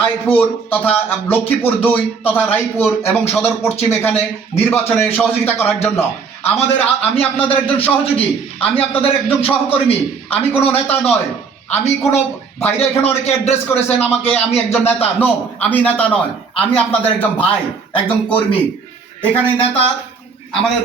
রায়পুর তথা লক্ষ্মীপুর 2 তথা রায়পুর এবং সদর পশ্চিম এখানে নির্বাচনে সহযোগিতা করার জন্য আমি আপনাদের একজন সহযোগী, আমি আপনাদের একজন সহকর্মী, আমি কোনো নেতা নয়। আমি কোনো ভাইরা এখানে অনেকে অ্যাড্রেস করেছেন আমাকে, আমি একজন নেতা। নো, আমি নেতা নয়, আমি আপনাদের একজন ভাই, একজন কর্মী। এখানে নেতা আমাদের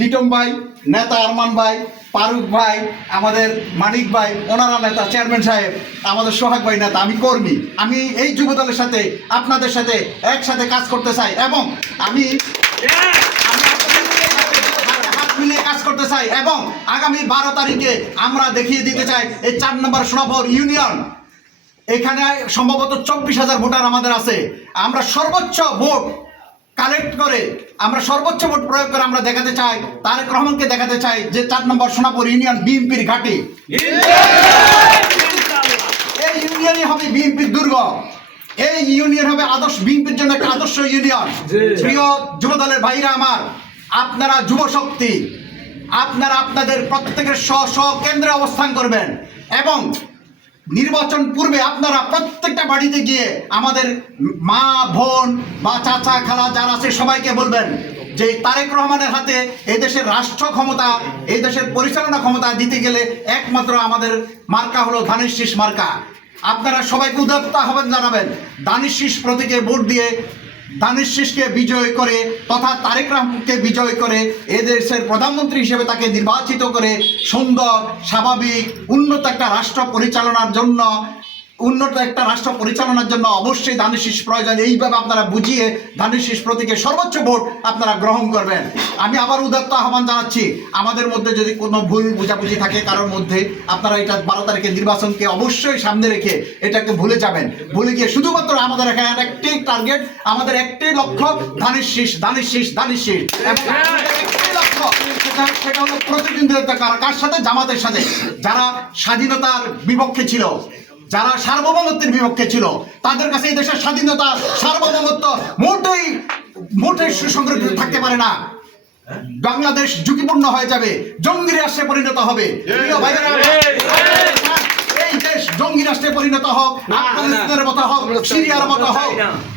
লিটন ভাই, নেতা আরমান ভাই, ফারুক ভাই, আমাদের মানিক ভাই, ওনারা নেতা, চেয়ারম্যান সাহেব, আমাদের সোহাগ ভাই নেতা, আমি কর্মী। আমি এই যুবদলের সাথে আপনাদের সাথে একসাথে কাজ করতে চাই এবং আমি হাত মিলিয়ে কাজ করতে চাই এবং আগামী 12 তারিখে আমরা দেখিয়ে দিতে চাই এই 4 নম্বর সোনাপুর ইউনিয়ন, এখানে সম্ভবত 24,000 ভোটার আমাদের আছে। আমরা সর্বোচ্চ ভোট কালেক্ট করে, আমরা সর্বোচ্চ ভোট প্রয়োগ করে আমরা দেখাতে চাই, তারেক রহমানকে দেখাতে চাই যে 4 নম্বর সোনাপুর ইউনিয়ন বিএনপির ঘাঁটি। এই ইউনিয়নই হবে বিএনপির দুর্গ, এই ইউনিয়ন হবে আদর্শ, বিএনপির জন্য একটা আদর্শ ইউনিয়ন। প্রিয় যুবদলের ভাইরা আমার, আপনারা যুব শক্তি, আপনারা আপনাদের প্রত্যেকের স্ব কেন্দ্রে অবস্থান করবেন এবং নির্বাচন পূর্বে আপনারা প্রত্যেকটা বাড়িতে গিয়ে আমাদের মা বোন বা চাচা খালা যারা আছে সবাইকে বলবেন যে তারেক রহমানের হাতে এই দেশের রাষ্ট্র ক্ষমতা, এই দেশের পরিচালনা ক্ষমতা দিতে গেলে একমাত্র আমাদের মার্কা হলো ধানের শীষ মার্কা। আপনারা সবাইকে উদারতা আহ্বান জানাবেন, ধানের শীষ প্রতীকে ভোট দিয়ে ধানের শীষকে বিজয় করে তথা তারেক রহমানকে বিজয় করে এদেশের প্রধানমন্ত্রী হিসেবে তাকে নির্বাচিত করে সুন্দর, স্বাভাবিক, উন্নত একটা রাষ্ট্র পরিচালনার জন্য অবশ্যই ধানের শীষ প্রয়োজন। এইভাবে আপনারা বুঝিয়ে ধানের শীষ প্রতীকে সর্বোচ্চ ভোট আপনারা গ্রহণ করবেন। আমি আবার উদাত্ত আহ্বান জানাচ্ছি, আমাদের মধ্যে যদি কোনো ভুল বুঝাবুঝি থাকে কারোর মধ্যে, আপনারা এটা 12 তারিখের নির্বাচনকে অবশ্যই সামনে রেখে এটাকে ভুলে যাবেন। ভুলে গিয়ে শুধুমাত্র আমাদের এখানে একটাই টার্গেট, আমাদের একটাই লক্ষ্য, ধানের শীষ, ধানের শীষ, ধানের শীষ। এবং একটাই লক্ষ্য, সেটা হলো প্রতিদ্বন্দ্বিতা কার সাথে? জামাতের সাথে, যারা স্বাধীনতার বিপক্ষে ছিল, যারা সার্বভৌমত্বের বিপক্ষে ছিল, তাদের কাছে এই দেশের স্বাধীনতা, সার্বভৌমত্ব মোটেই সুসংগঠিত থাকতে পারে না। বাংলাদেশ ঝুঁকিপূর্ণ হয়ে যাবে, জঙ্গি রাষ্ট্রে পরিণত হবে। এই দেশ জঙ্গি রাষ্ট্রে পরিণত হোক, আফগানিস্তানের মতো হোক, সিরিয়ার মতো হোক,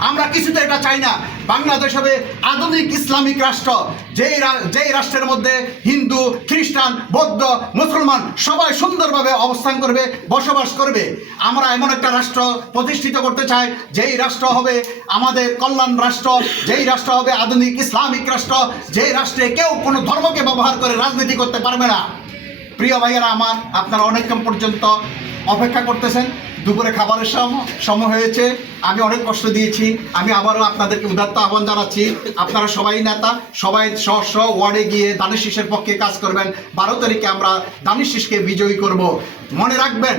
আমরা কিছুতে এটা চাই না। বাংলাদেশ হবে আধুনিক ইসলামিক রাষ্ট্র, যেই রাষ্ট্রের মধ্যে হিন্দু, খ্রিস্টান, বৌদ্ধ, মুসলমান সবাই সুন্দরভাবে অবস্থান করবে, বসবাস করবে। আমরা এমন একটা রাষ্ট্র প্রতিষ্ঠিত করতে চাই যেই রাষ্ট্র হবে আমাদের কল্যাণ রাষ্ট্র, যেই রাষ্ট্র হবে আধুনিক ইসলামিক রাষ্ট্র, যেই রাষ্ট্রে কেউ কোনো ধর্মকে ব্যবহার করে রাজনীতি করতে পারবে না। প্রিয় ভাইয়েরা আমার, আপনারা অনেকক্ষণ পর্যন্ত অপেক্ষা করতেছেন, দুপুরে খাবারের সময় হয়েছে, আমি অনেক কষ্ট দিয়েছি। আমি আবারও আপনাদেরকে উদাত্ত আহ্বান জানাচ্ছি, আপনারা সবাই নেতা, সবাই স্ব ওয়ার্ডে গিয়ে ধানের শীষের পক্ষে কাজ করবেন। 12 তারিখে আমরা ধানের শীষকে বিজয়ী করব। মনে রাখবেন,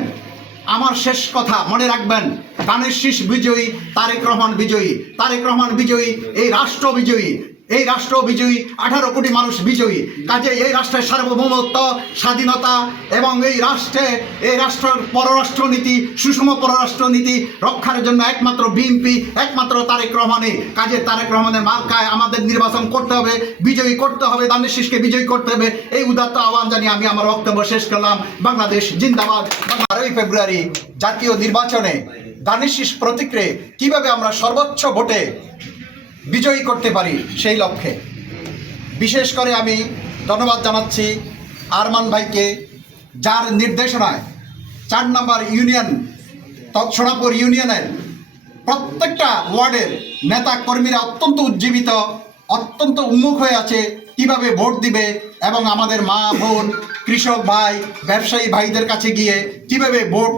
আমার শেষ কথা মনে রাখবেন, ধানের শীষ বিজয়ী, তারেক রহমান বিজয়ী, তারেক রহমান বিজয়ী, এই রাষ্ট্র বিজয়ী, এই রাষ্ট্র বিজয়ী, 18 কোটি মানুষ বিজয়ী। কাজে এই রাষ্ট্রের সার্বভৌমত্ব, স্বাধীনতা এবং এই রাষ্ট্রের পররাষ্ট্রনীতি, সুষম পররাষ্ট্রনীতি রক্ষার জন্য একমাত্র বিএনপি, একমাত্র তারেক রহমানই। কাজে তারেক রহমানের মার্কায় আমাদের নির্বাচন করতে হবে, বিজয়ী করতে হবে, ধানের শীষকে বিজয়ী করতে হবে। এই উদাত্ত আহ্বান জানিয়ে আমি আমার বক্তব্য শেষ করলাম। বাংলাদেশ জিন্দাবাদ। 12 ফেব্রুয়ারি জাতীয় নির্বাচনে ধানের শীষ প্রতীকে কিভাবে আমরা সর্বোচ্চ ভোটে বিজয়ী করতে পারি সেই লক্ষ্যে বিশেষ করে আমি ধন্যবাদ জানাচ্ছি আরমান ভাইকে, যার নির্দেশনায় 4 নম্বর ইউনিয়ন সোনাপুর ইউনিয়নের প্রত্যেকটা ওয়ার্ডের নেতা কর্মীরা অত্যন্ত উজ্জীবিত, অত্যন্ত উন্মুখ হয়ে আছে কিভাবে ভোট দিবে এবং আমাদের মা বোন, কৃষক ভাই, ব্যবসায়ী ভাইদের কাছে গিয়ে কিভাবে ভোট,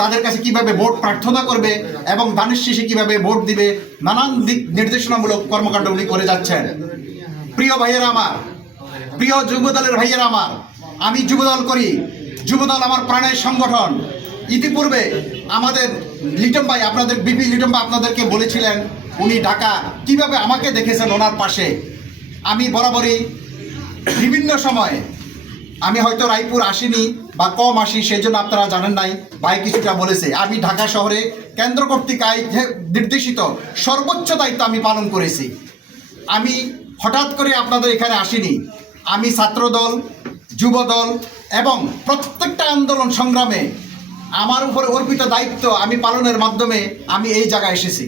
তাদের কাছে কিভাবে ভোট প্রার্থনা করবে এবং ধানের শীষে কিভাবে ভোট দিবে, নানান দিক নির্দেশনামূলক কর্মকাণ্ডগুলি করে যাচ্ছেন। প্রিয় ভাইয়েরা আমার, প্রিয় যুবদলের ভাইয়েরা আমার, আমি যুবদল করি, যুবদল আমার প্রাণের সংগঠন। ইতিপূর্বে আমাদের লিটন ভাই, আপনাদের বিপি লিটন ভাই আপনাদেরকে বলেছিলেন, উনি ঢাকা কিভাবে আমাকে দেখেছেন ওনার পাশে। আমি বরাবরই বিভিন্ন সময়ে, আমি হয়তো রায়পুর আসিনি বা কম আসি, সেই জন্য আপনারা জানেন নাই, ভাই কিছুটা বলেছে। আমি ঢাকা শহরে কেন্দ্র কর্তৃক নির্দেশিত সর্বোচ্চ দায়িত্ব আমি পালন করেছি। আমি হঠাৎ করে আপনাদের এখানে আসিনি। আমি ছাত্রদল, যুবদল এবং প্রত্যেকটা আন্দোলন সংগ্রামে আমার উপরে অর্পিত দায়িত্ব আমি পালনের মাধ্যমে আমি এই জায়গায় এসেছি।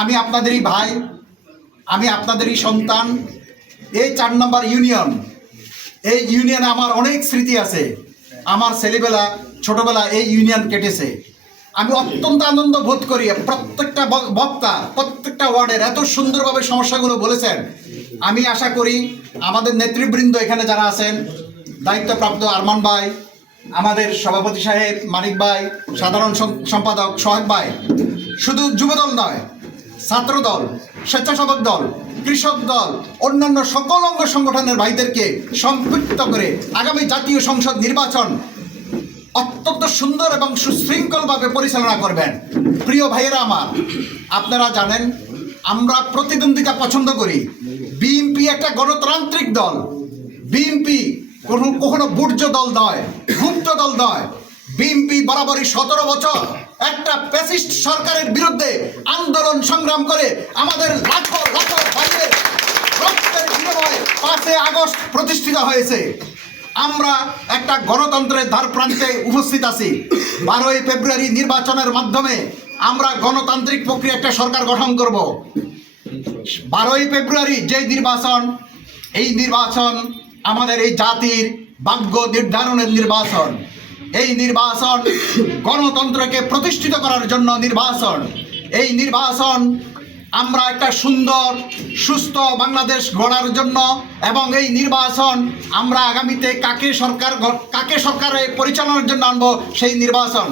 আমি আপনাদেরই ভাই, আমি আপনাদেরই সন্তান। এই 4 নম্বর ইউনিয়ন, এই ইউনিয়নে আমার অনেক স্মৃতি আছে। আমার ছেলেবেলা ছোটবেলা এই ইউনিয়ন কেটেছে। আমি অত্যন্ত আনন্দ বোধ করি। প্রত্যেকটা বক্তা প্রত্যেকটা ওয়ার্ডের এত সুন্দরভাবে সমস্যাগুলো বলেছেন। আমি আশা করি আমাদের নেতৃবৃন্দ এখানে যারা আছেন, দায়িত্বপ্রাপ্ত আরমান ভাই, আমাদের সভাপতি সাহেব মানিক ভাই, সাধারণ সম্পাদক সোহাগ ভাই, শুধু যুবদল নয়, ছাত্রদল, স্বেচ্ছাসেবক দল, কৃষক দল, অন্যান্য সকল অঙ্গ সংগঠনের ভাইদেরকে সম্পৃক্ত করে আগামী জাতীয় সংসদ নির্বাচন অত্যন্ত সুন্দর এবং সুশৃঙ্খলভাবে পরিচালনা করবেন। প্রিয় ভাইয়েরা আমার, আপনারা জানেন আমরা প্রতিদ্বন্দ্বিতা পছন্দ করি। বিএনপি একটা গণতান্ত্রিক দল। বিএনপি কখনো বুর্জ দল নয়, গুপ্ত দল নয়। বিএনপি বরাবরই 17 বছর একটা ফ্যাসিস্ট সরকারের বিরুদ্ধে আন্দোলন সংগ্রাম করে আমাদের লাখো লাখো ভাইয়ের রক্তের বিনিময়ে 5 আগস্ট প্রতিষ্ঠিত হয়েছে। আমরা একটা গণতন্ত্রের দ্বার প্রান্তে উপস্থিত আছি। 12ই ফেব্রুয়ারি নির্বাচনের মাধ্যমে আমরা গণতান্ত্রিক প্রক্রিয়া একটা সরকার গঠন করব। 12ই ফেব্রুয়ারি যে নির্বাচন, এই নির্বাচন আমাদের এই জাতির ভাগ্য নির্ধারণের নির্বাচন। এই নির্বাচন গণতন্ত্রকে প্রতিষ্ঠিত করার জন্য নির্বাচন। এই নির্বাচন আমরা একটা সুন্দর সুস্থ বাংলাদেশ গড়ার জন্য, এবং এই নির্বাচন আমরা আগামীতে কাকে সরকারে পরিচালনার জন্য আনবো, সেই নির্বাচন।